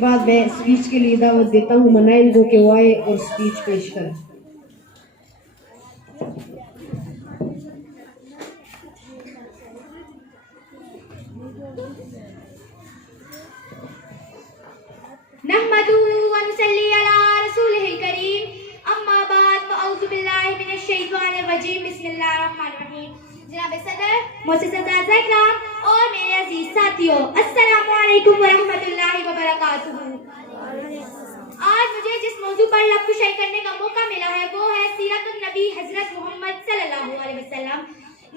بعد میں اسپیچ کے لیے دعوت دیتا ہوں منائل کو کہ وہ آئے اور اسپیچ پیش کریں. نحمده ونصلي على رسوله الكريم اما بعد فاعوذ باللہ من الشیطان الرجیم بسم اللہ الرحمن الرحیم. جناب صدر، مؤسسۃ اکرام اور میرے عزیز ساتھیوں، السلام علیکم ورحمۃ اللہ وبرکاتہ. آج مجھے جس موضوع پر لب کشائی کرنے کا موقع ملا ہے وہ ہے سیرت النبی حضرت محمد صلی اللہ علیہ وسلم.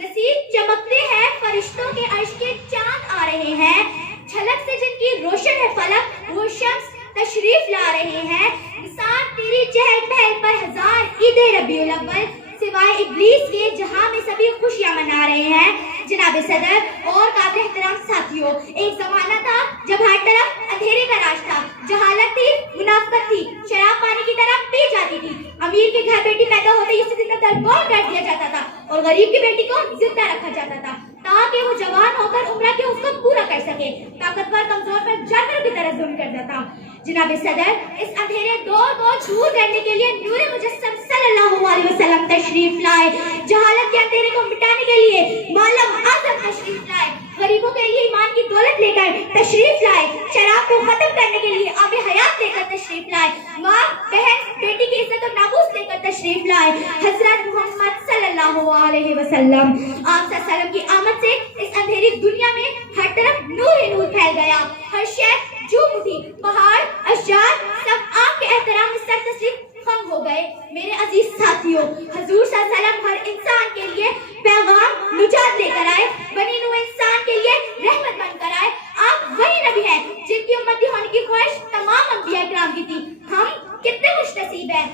نصیب چمکتے ہیں، فرشتوں کے عرش کے چاند آ رہے ہیں، جھلک سے جن کی روشن ہے فلک وہ شمس تشریف لا رہے ہیں. نثار تیری چہل پہل پر ہزار عید ربیع الاول، سوائے ابلیس کے جہاں میں سبھی خوشیاں منا رہے ہیں. جناب صدر اور قابل احترام ساتھیوں، ایک زمانہ تھا جب ہر طرف اندھیرے کا راج تھا، جہالت تھی، منافقت تھی، شراب پانی کی طرح پی جاتی تھی. امیر کے گھر بیٹی پیدا ہوتے ہی اسے زندہ درگور کر دیا جاتا تھا اور غریب کی بیٹی کو زندہ رکھا جاتا تھا تاکہ وہ جوان ہو کر عمرہ کے اس کو پورا کر سکے. طاقتور کمزور پر جانور کی طرح ظلم کرتا تھا. جناب صدر، اس اندھیرے دور کو دور کرنے کے لیے نور مجسم صلی اللہ علیہ وسلم تشریف لائے. جہالت کے اندھیرے کو مٹانے کے لیے معلم اعظم تشریف لائے. غریبوں کے لیے ایمان کی دولت لے کر تشریف لائے. شراب کو ختم کرنے کے لیے آب حیات لے کر تشریف لائے. ماں، بہن، بیٹی کی عزت و ناموس لے کر تشریف لائے. حضرت محمد صلی اللہ علیہ وسلم، آپ صلی اللہ علیہ وسلم کی آمد سے اس اندھیری دنیا میں ہر طرف نور ہی نور پھیل گیا. ہر شہر جھوم اٹھی، پہاڑ، اشجار سب آپ کے احترام میں سر تسلیم خم ہو گئے. میرے عزیز ساتھیوں، حضور صلی اللہ علیہ وسلم ہر انسان کے لیے پیغام نجات لے کر آئے، بنی نوع انسان کے لیے رحمت بن کر آئے. آپ وہی نبی ہیں جن کی امتی ہونے کی خواہش تمام انبیاء کرام کی تھی. ہم کتنے خوش نصیب ہیں،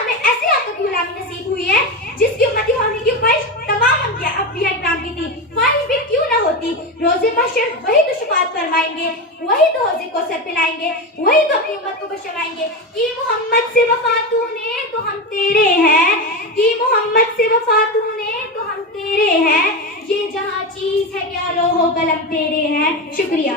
ہمیں ایسی آقا کی غلامی نصیب ہوئی ہے جس کی امتی ہونے کی خواہش تمام انبیاء کرام کی تھی. خواہش بھی کیوں نہ ہوتی، روز محشر وہی تو شفاعت فرمائیں گے، وہی تو حوض کوثر پلائیں گے، وہی تو اپنی امت کو بشرائیں گے کہ محمد سے وفا تو نے تو ہم تیرے ہیں، کہ محمد سے وفا تو نے تو ہم تیرے ہیں، یہ جہاں چیز ہے کیا لوح و قلم تیرے ہیں. شکریہ.